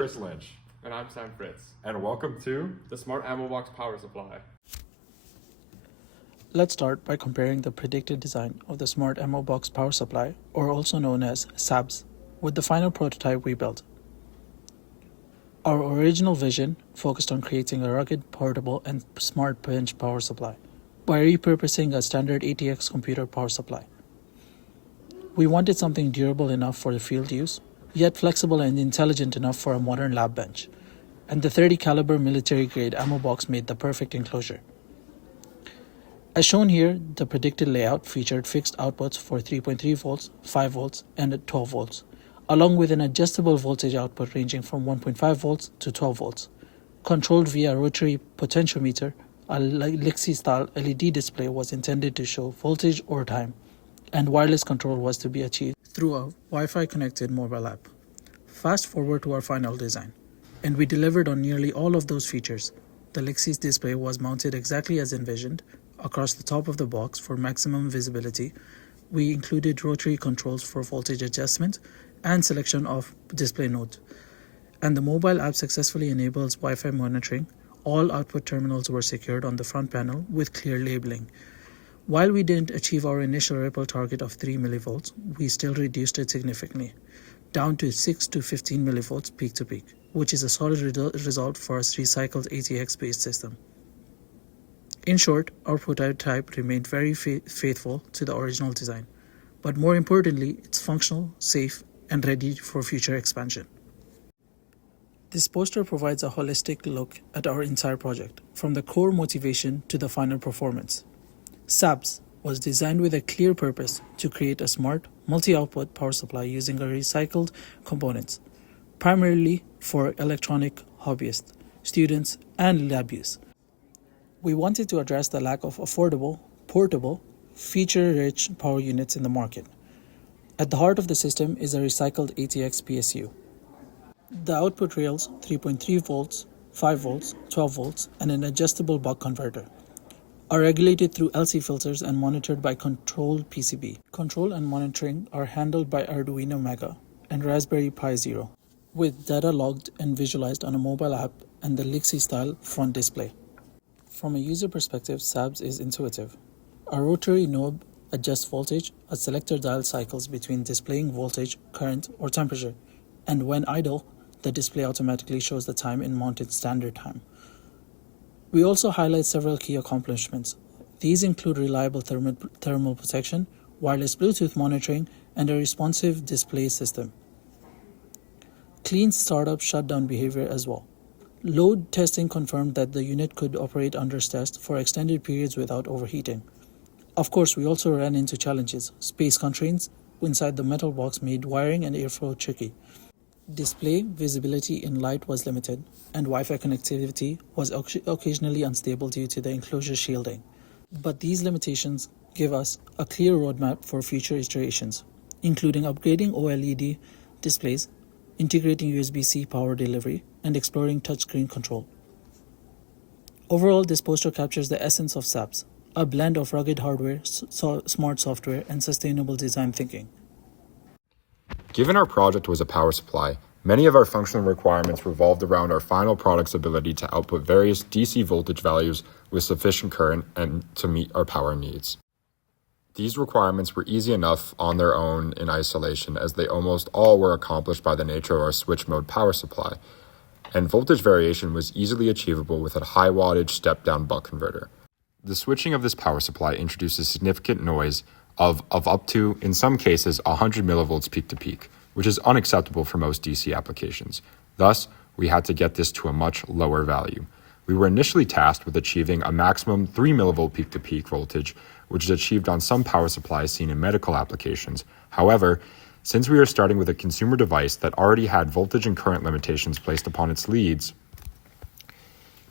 Chris Lynch. And I'm Sam Fritz. And welcome to the Smart Ammo Box Power Supply. Let's start by comparing the predicted design of the Smart Ammo Box Power Supply, or also known as SABS, with the final prototype we built. Our original vision focused on creating a rugged, portable, and smart bench power supply by repurposing a standard ATX computer power supply. We wanted something durable enough for the field use, yet flexible and intelligent enough for a modern lab bench, and the 30 caliber military grade ammo box made the perfect enclosure. As shown here, the predicted layout featured fixed outputs for 3.3 volts, 5 volts, and 12 volts, along with an adjustable voltage output ranging from 1.5 volts to 12 volts. Controlled via a rotary potentiometer, a Lixi-style LED display was intended to show voltage or time, and wireless control was to be achieved through a Wi-Fi connected mobile app. Fast forward to our final design, and we delivered on nearly all of those features. The Lixi's display was mounted exactly as envisioned, across the top of the box for maximum visibility. We included rotary controls for voltage adjustment and selection of display node. And the mobile app successfully enables Wi-Fi monitoring. All output terminals were secured on the front panel with clear labeling. While we didn't achieve our initial ripple target of 3 millivolts, we still reduced it significantly, down to 6 to 15 millivolts peak to peak, which is a solid result for a recycled ATX-based system. In short, our prototype remained very faithful to the original design, but more importantly, it's functional, safe, and ready for future expansion. This poster provides a holistic look at our entire project, from the core motivation to the final performance. SABS was designed with a clear purpose to create a smart, multi-output power supply using recycled components, primarily for electronic hobbyists, students, and lab use. We wanted to address the lack of affordable, portable, feature-rich power units in the market. At the heart of the system is a recycled ATX PSU. The output rails 3.3 volts, 5 volts, 12 volts, and an adjustable buck converter are regulated through LC filters and monitored by controlled PCB. Control and monitoring are handled by Arduino Mega and Raspberry Pi Zero, with data logged and visualized on a mobile app and the Lixi-style front display. From a user perspective, SABS is intuitive. A rotary knob adjusts voltage, a selector dial cycles between displaying voltage, current, or temperature, and when idle, the display automatically shows the time in mounted standard time. We also highlight several key accomplishments. These include reliable thermal protection, wireless Bluetooth monitoring, and a responsive display system. Clean startup shutdown behavior as well. Load testing confirmed that the unit could operate under stress for extended periods without overheating. Of course, we also ran into challenges. Space constraints inside the metal box made wiring and airflow tricky. Display visibility in light was limited, and Wi-Fi connectivity was occasionally unstable due to the enclosure shielding. But these limitations give us a clear roadmap for future iterations, including upgrading OLED displays, integrating USB-C power delivery, and exploring touchscreen control. Overall, this poster captures the essence of SABS, a blend of rugged hardware, smart software, and sustainable design thinking. Given our project was a power supply, many of our functional requirements revolved around our final product's ability to output various DC voltage values with sufficient current and to meet our power needs. These requirements were easy enough on their own in isolation, as they almost all were accomplished by the nature of our switch mode power supply, and voltage variation was easily achievable with a high wattage step-down buck converter. The switching of this power supply introduces significant noise of up to, in some cases, 100 millivolts peak to peak, which is unacceptable for most DC applications. Thus, we had to get this to a much lower value. We were initially tasked with achieving a maximum 3 millivolt peak to peak voltage, which is achieved on some power supplies seen in medical applications. However, since we are starting with a consumer device that already had voltage and current limitations placed upon its leads,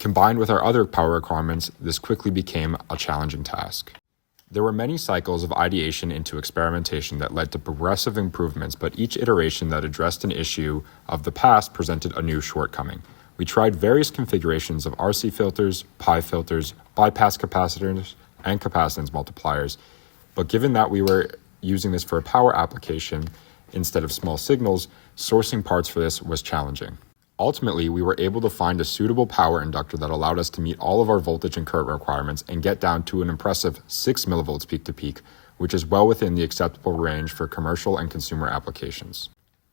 combined with our other power requirements, this quickly became a challenging task. There were many cycles of ideation into experimentation that led to progressive improvements, but each iteration that addressed an issue of the past presented a new shortcoming. We tried various configurations of RC filters, pi filters, bypass capacitors, and capacitance multipliers, but given that we were using this for a power application instead of small signals, sourcing parts for this was challenging. Ultimately, we were able to find a suitable power inductor that allowed us to meet all of our voltage and current requirements and get down to an impressive 6 millivolts peak to peak, which is well within the acceptable range for commercial and consumer applications.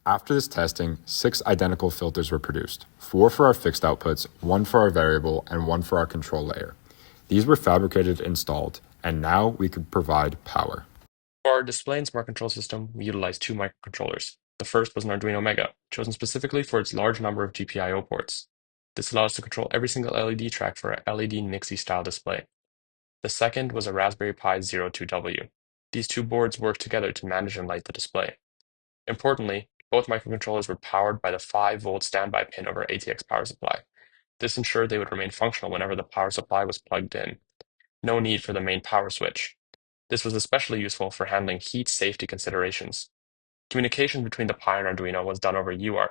After this testing, 6 identical filters were produced, 4 for our fixed outputs, 1 for our variable, and 1 for our control layer. These were fabricated and installed, and now we could provide power. For our display and smart control system, we utilized 2 microcontrollers. The first was an Arduino Mega, chosen specifically for its large number of GPIO ports. This allowed us to control every single LED track for our LED Nixie style display. The second was a Raspberry Pi 02W. These 2 boards worked together to manage and light the display. Importantly, both microcontrollers were powered by the 5-volt standby pin of our ATX power supply. This ensured they would remain functional whenever the power supply was plugged in. No need for the main power switch. This was especially useful for handling heat safety considerations. Communication between the Pi and Arduino was done over UART,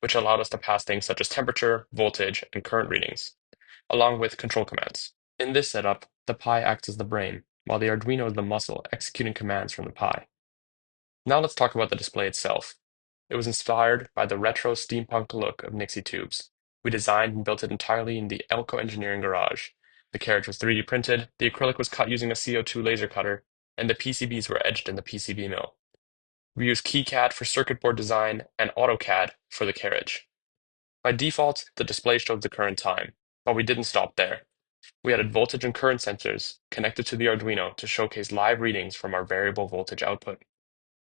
which allowed us to pass things such as temperature, voltage, and current readings, along with control commands. In this setup, the Pi acts as the brain, while the Arduino is the muscle executing commands from the Pi. Now let's talk about the display itself. It was inspired by the retro steampunk look of Nixie tubes. We designed and built it entirely in the Elko engineering garage. The carriage was 3D printed, the acrylic was cut using a CO2 laser cutter, and the PCBs were etched in the PCB mill. We used KiCad for circuit board design and AutoCAD for the carriage. By default, the display shows the current time, but we didn't stop there. We added voltage and current sensors connected to the Arduino to showcase live readings from our variable voltage output.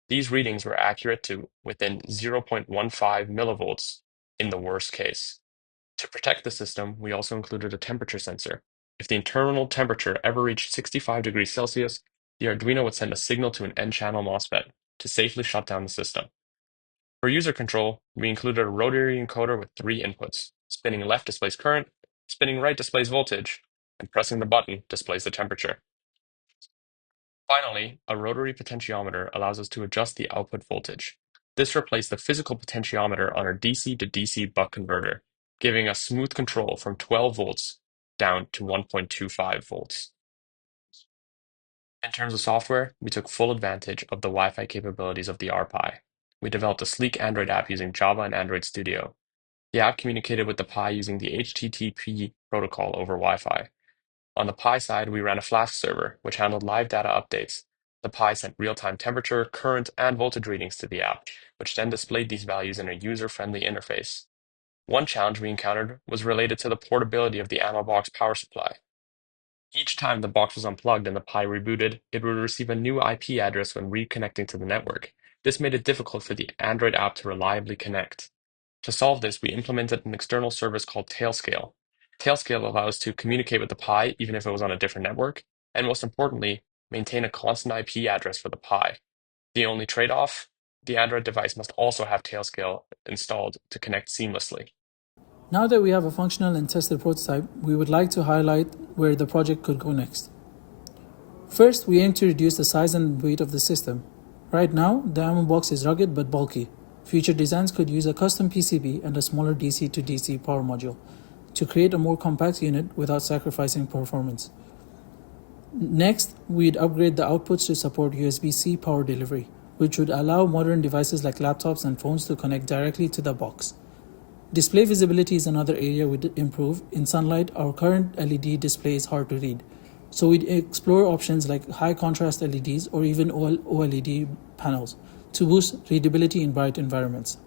These readings were accurate to within 0.15 millivolts in the worst case. To protect the system, we also included a temperature sensor. If the internal temperature ever reached 65 degrees Celsius, the Arduino would send a signal to an N-channel MOSFET to safely shut down the system. For user control, we included a rotary encoder with 3 inputs. Spinning left displays current, spinning right displays voltage, and pressing the button displays the temperature. Finally, a rotary potentiometer allows us to adjust the output voltage. This replaced the physical potentiometer on our DC to DC buck converter, giving us smooth control from 12 volts down to 1.25 volts. In terms of software, we took full advantage of the Wi-Fi capabilities of the RPi. We developed a sleek Android app using Java and Android Studio. The app communicated with the Pi using the HTTP protocol over Wi-Fi. On the Pi side, we ran a Flash server, which handled live data updates. The Pi sent real-time temperature, current, and voltage readings to the app, which then displayed these values in a user-friendly interface. One challenge we encountered was related to the portability of the Ammo box power supply. Each time the box was unplugged and the Pi rebooted, it would receive a new IP address when reconnecting to the network. This made it difficult for the Android app to reliably connect. To solve this, we implemented an external service called Tailscale. Tailscale allows us to communicate with the Pi even if it was on a different network, and most importantly, maintain a constant IP address for the Pi. The only trade-off? The Android device must also have Tailscale installed to connect seamlessly. Now that we have a functional and tested prototype, we would like to highlight where the project could go next. First, we aim to reduce the size and weight of the system. Right now, the Ammo box is rugged but bulky. Future designs could use a custom PCB and a smaller DC to DC power module to create a more compact unit without sacrificing performance. Next, we'd upgrade the outputs to support USB-C power delivery, which would allow modern devices like laptops and phones to connect directly to the box. Display visibility is another area we'd improve. In sunlight, our current LED display is hard to read, so we'd explore options like high contrast LEDs or even OLED panels to boost readability in bright environments.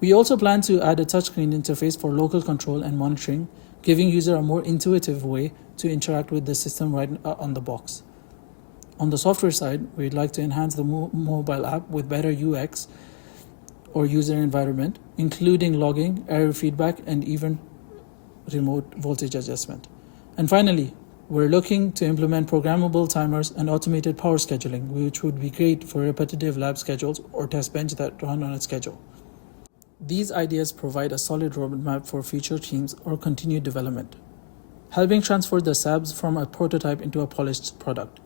We also plan to add a touchscreen interface for local control and monitoring, giving users a more intuitive way to interact with the system right on the box. On the software side, we'd like to enhance the mobile app with better UX or user environment, including logging, error feedback, and even remote voltage adjustment. And finally, we're looking to implement programmable timers and automated power scheduling, which would be great for repetitive lab schedules or test bench that run on a schedule. These ideas provide a solid roadmap for future teams or continued development, helping transfer the SABs from a prototype into a polished product.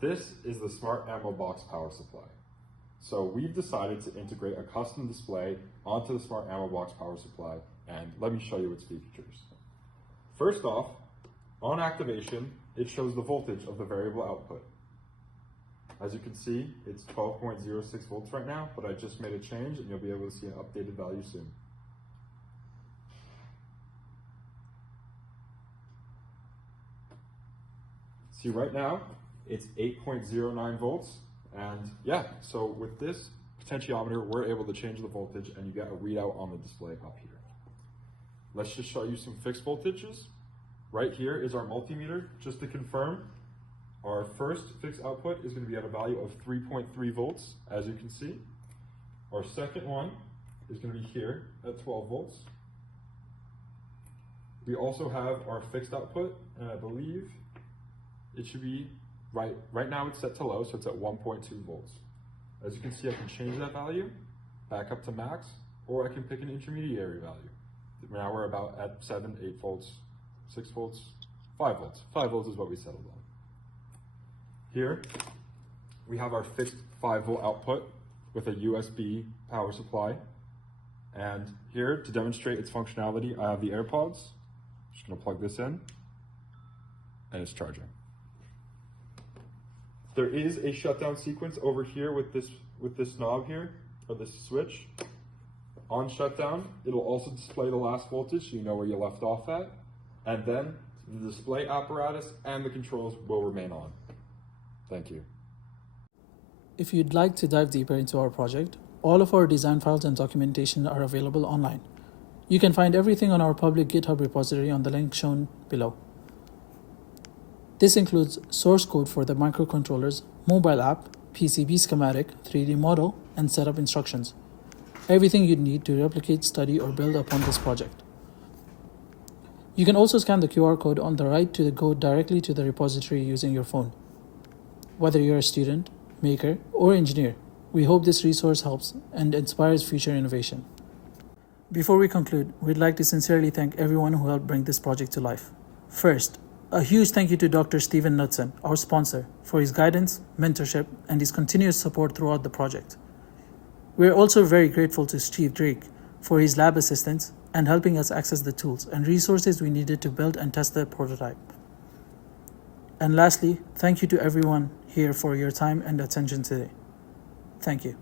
This is the Smart Ammo Box power supply. So we've decided to integrate a custom display onto the Smart Ammo Box power supply, and let me show you its features. First off, on activation, it shows the voltage of the variable output. As you can see, it's 12.06 volts right now, but I just made a change and you'll be able to see an updated value soon. See, right now, it's 8.09 volts. And yeah, so with this potentiometer, we're able to change the voltage and you get a readout on the display up here. Let's just show you some fixed voltages. Right here is our multimeter. Just to confirm, our first fixed output is going to be at a value of 3.3 volts, as you can see. Our second one is going to be here at 12 volts. We also have our fixed output, and I believe it should be, right now it's set to low, so it's at 1.2 volts. As you can see, I can change that value back up to max, or I can pick an intermediary value. Now we're about at 7, 8 volts, 6 volts, 5 volts. 5 volts is what we settled on. Here, we have our fixed 5 volt output with a USB power supply. And here, to demonstrate its functionality, I have the AirPods. Just gonna plug this in, and it's charging. There is a shutdown sequence over here with this knob here, or this switch. On shutdown, it'll also display the last voltage so you know where you left off at. And then the display apparatus and the controls will remain on. Thank you. If you'd like to dive deeper into our project, all of our design files and documentation are available online. You can find everything on our public GitHub repository on the link shown below. This includes source code for the microcontroller's mobile app, PCB schematic, 3D model, and setup instructions. Everything you'd need to replicate, study, or build upon this project. You can also scan the QR code on the right to go directly to the repository using your phone. Whether you're a student, maker, or engineer, we hope this resource helps and inspires future innovation. Before we conclude, we'd like to sincerely thank everyone who helped bring this project to life. First, a huge thank you to Dr. Stephen Knudsen, our sponsor, for his guidance, mentorship, and his continuous support throughout the project. We're also very grateful to Steve Drake for his lab assistance and helping us access the tools and resources we needed to build and test the prototype. And lastly, thank you to everyone here for your time and attention today. Thank you.